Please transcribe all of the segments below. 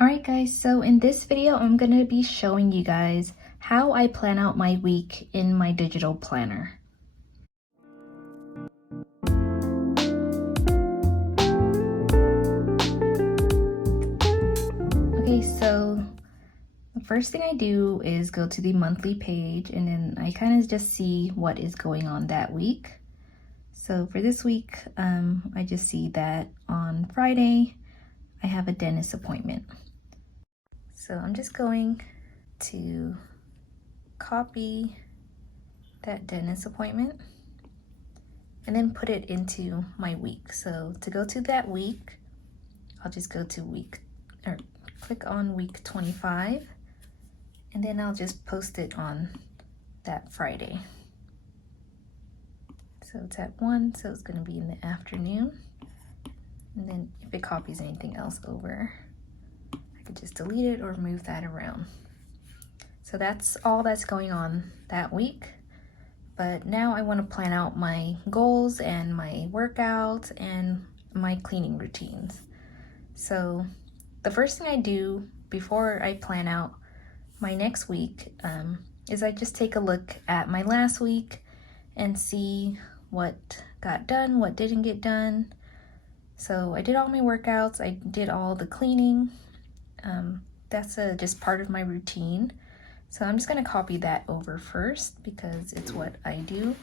Alright guys, so in this video I'm going to be showing you guys how I plan out my week in my digital planner. Okay, so the first thing I do is go to the monthly page and then I kind of just see what is going on that week. So for this week, I just see that on Friday I have a dentist appointment. So I'm just going to copy that dentist appointment and then put it into my week. So to go to that week, I'll just go to click on week 25 and then I'll just post it on that Friday. So it's at 1, so it's going to be in the afternoon. And then if it copies anything else over, I could just delete it or move that around. So that's all that's going on that week. But now I want to plan out my goals and my workouts and my cleaning routines. So the first thing I do before I plan out my next week is I just take a look at my last week and see what got done, what didn't get done. So I did all my workouts, I did all the cleaning. That's just part of my routine. So I'm just going to copy that over first because it's what I do.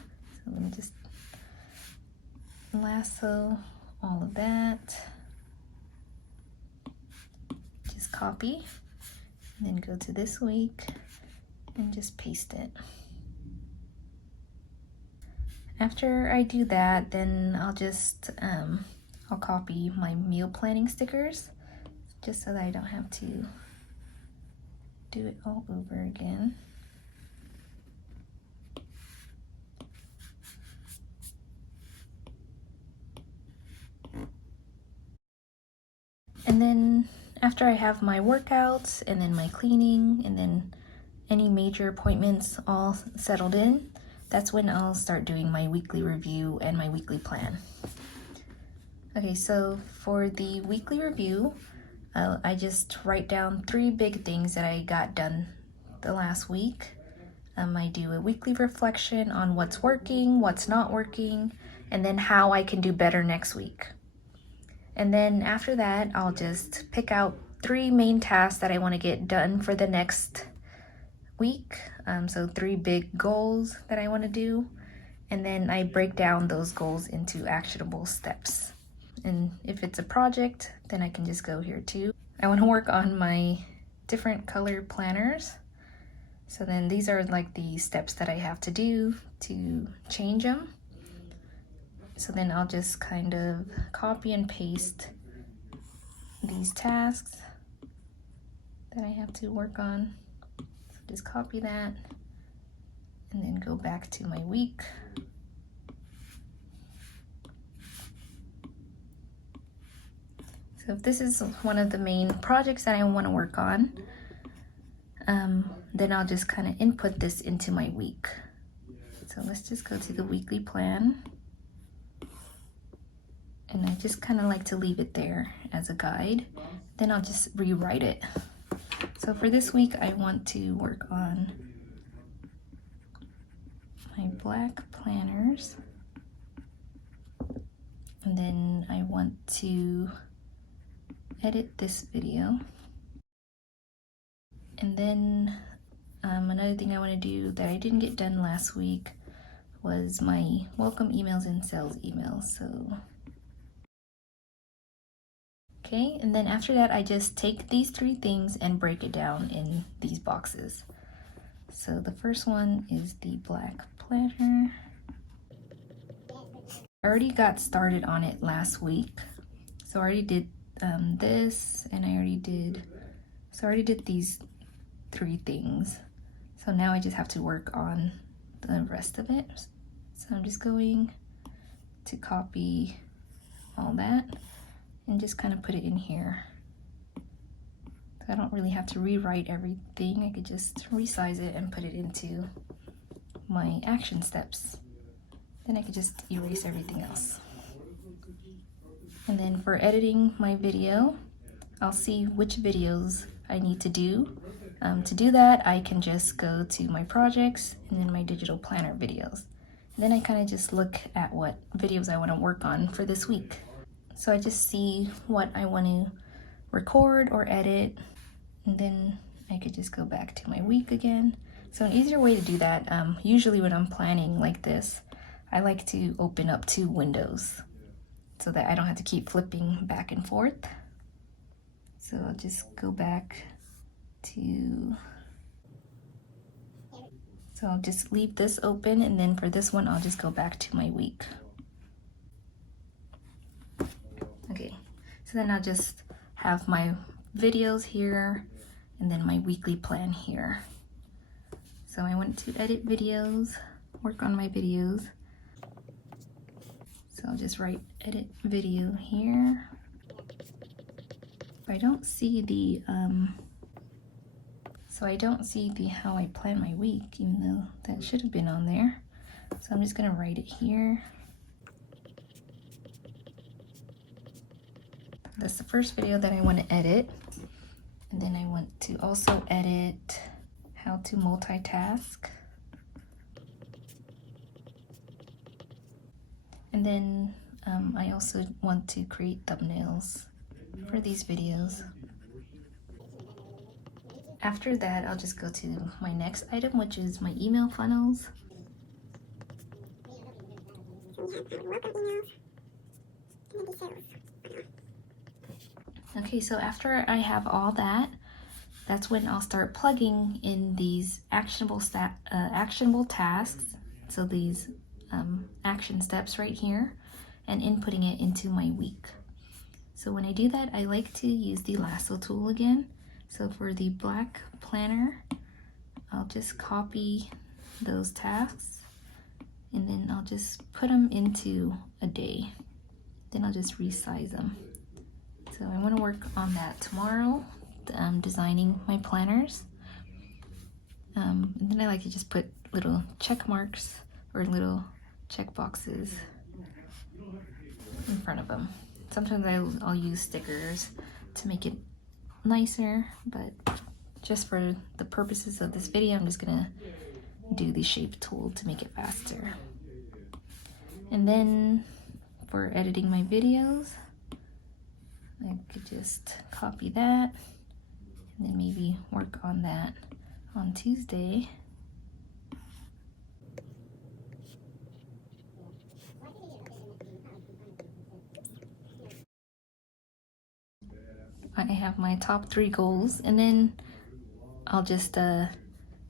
So let me just lasso all of that. Just copy and then go to this week and just paste it. After I do that, then I'll just I'll copy my meal planning stickers just so that I don't have to do it all over again. And then after I have my workouts and then my cleaning and then any major appointments all settled in, that's when I'll start doing my weekly review and my weekly plan. Okay, so for the weekly review, I just write down 3 big things that I got done the last week. I do a weekly reflection on what's working, what's not working, and then how I can do better next week. And then after that, I'll just pick out 3 main tasks that I want to get done for the next week. So 3 big goals that I want to do. And then I break down those goals into actionable steps. And if it's a project, then I can just go here too. I want to work on my different color planners. So then these are like the steps that I have to do to change them. So then I'll just kind of copy and paste these tasks that I have to work on. So just copy that and then go back to my week. So if this is one of the main projects that I want to work on, then I'll just kind of input this into my week. So let's just go to the weekly plan. And I just kind of like to leave it there as a guide. Then I'll just rewrite it. So for this week, I want to work on my black planners. And then I want to edit this video. And then another thing I want to do that I didn't get done last week was my welcome emails and sales emails. So okay, and then after that I just take these 3 things and break it down in these boxes. So the first one is the black planner. I already got started on it last week. So I already did this, and I already did these 3 things. So now I just have to work on the rest of it. So I'm just going to copy all that and just kind of put it in here. So I don't really have to rewrite everything. I could just resize it and put it into my action steps. Then I could just erase everything else. And then for editing my video, I'll see which videos I need to do. To do that, I can just go to my projects and then my digital planner videos. And then I kind of just look at what videos I want to work on for this week. So I just see what I want to record or edit, and then I could just go back to my week again. So an easier way to do that, usually when I'm planning like this, I like to open up 2 windows so that I don't have to keep flipping back and forth. So I'll just go back to, so I'll just leave this open, and then for this one, I'll just go back to my week. Okay, so then I'll just have my videos here, and then my weekly plan here. So I went to edit videos, work on my videos. So I'll just write edit video here. I don't see the, how I plan my week, even though that should have been on there. So I'm just gonna write it here. That's the first video that I want to edit. And then I want to also edit how to multitask. And then I also want to create thumbnails for these videos. After that, I'll just go to my next item, which is my email funnels. Okay, so after I have all that, that's when I'll start plugging in these actionable tasks. So these action steps right here, and inputting it into my week. So when I do that, I like to use the lasso tool again. So for the black planner, I'll just copy those tasks, and then I'll just put them into a day. Then I'll just resize them. So I want to work on that tomorrow, designing my planners. And then I like to just put little check marks or little check boxes in front of them. Sometimes I'll use stickers to make it nicer, but just for the purposes of this video, I'm just gonna do the shape tool to make it faster. And then for editing my videos, I could just copy that and then maybe work on that on Tuesday. I have my top 3 goals, and then I'll just,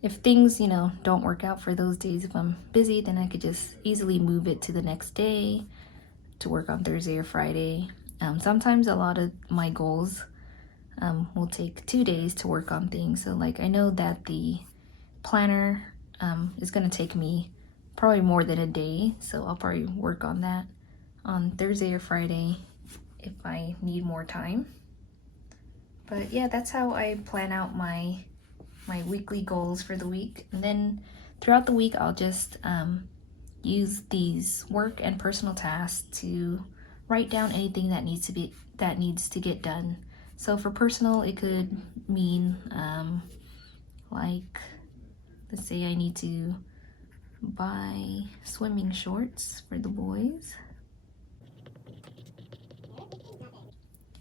if things, don't work out for those days, if I'm busy, then I could just easily move it to the next day to work on Thursday or Friday. Sometimes a lot of my goals will take 2 days to work on things. So like I know that the planner is gonna take me probably more than a day, so I'll probably work on that on Thursday or Friday if I need more time. But yeah, that's how I plan out my weekly goals for the week. And then throughout the week, I'll just use these work and personal tasks to write down anything that needs to get done. So for personal, it could mean like, let's say I need to buy swimming shorts for the boys.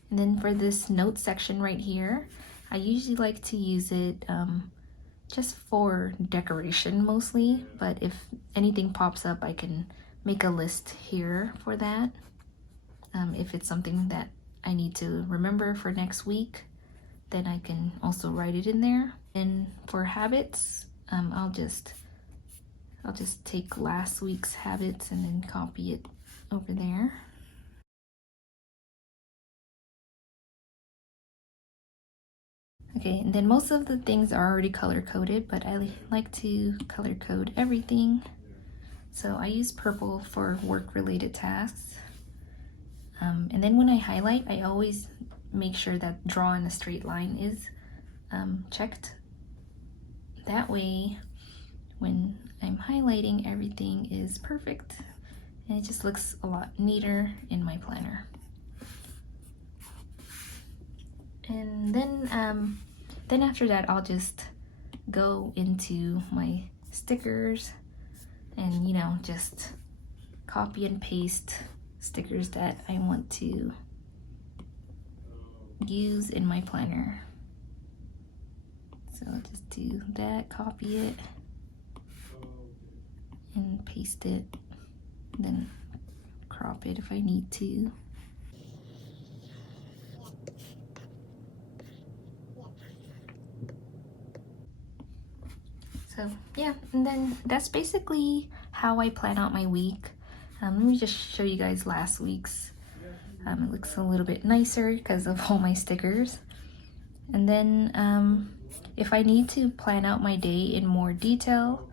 And then for this note section right here, I usually like to use it just for decoration mostly, but if anything pops up, I can make a list here for that. If it's something that I need to remember for next week, then I can also write it in there. And for habits, I'll just take last week's habits and then copy it over there. Okay, and then most of the things are already color coded, but I like to color code everything. So I use purple for work related tasks. And then when I highlight, I always make sure that draw in a straight line is checked. That way, when I'm highlighting, everything is perfect and it just looks a lot neater in my planner. And then after that, I'll just go into my stickers and, you know, just copy and paste stickers that I want to use in my planner. So I'll just do that, copy it and paste it, then crop it if I need to. So yeah, and then that's basically how I plan out my week. Let me just show you guys last week's. It looks a little bit nicer because of all my stickers. And then if I need to plan out my day in more detail,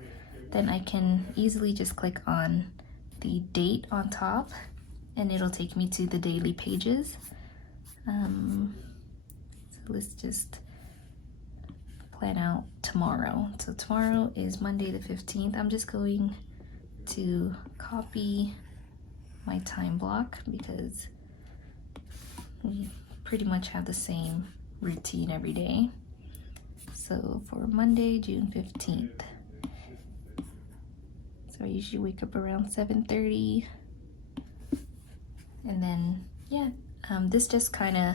then I can easily just click on the date on top and it'll take me to the daily pages. So let's just plan out tomorrow. So tomorrow is Monday the 15th. I'm just going to copy my time block because we pretty much have the same routine every day. So for Monday, June 15th. So I usually wake up around 7:30. And then, yeah, this just kind of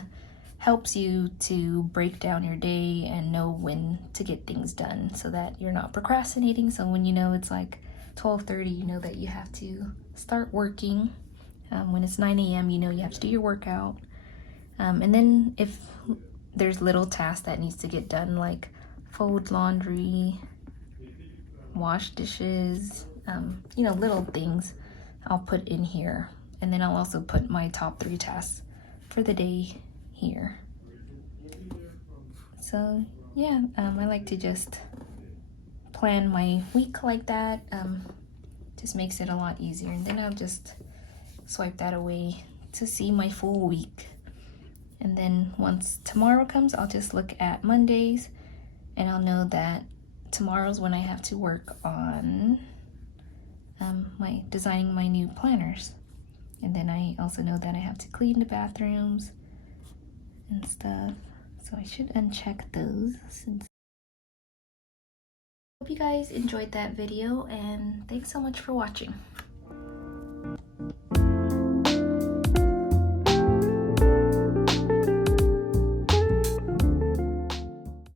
helps you to break down your day and know when to get things done so that you're not procrastinating. So when you know it's like 12:30, you know that you have to start working. When it's 9 a.m., you know you have to do your workout. And then if there's little tasks that needs to get done, like fold laundry, wash dishes, you know, little things, I'll put in here. And then I'll also put my top 3 tasks for the day here. So yeah, I like to just plan my week like that. Just makes it a lot easier. And then I'll just swipe that away to see my full week. And then once tomorrow comes, I'll just look at Mondays and I'll know that tomorrow's when I have to work on my designing my new planners. And then I also know that I have to clean the bathrooms and stuff. So I should uncheck those. Hope you guys enjoyed that video and thanks so much for watching.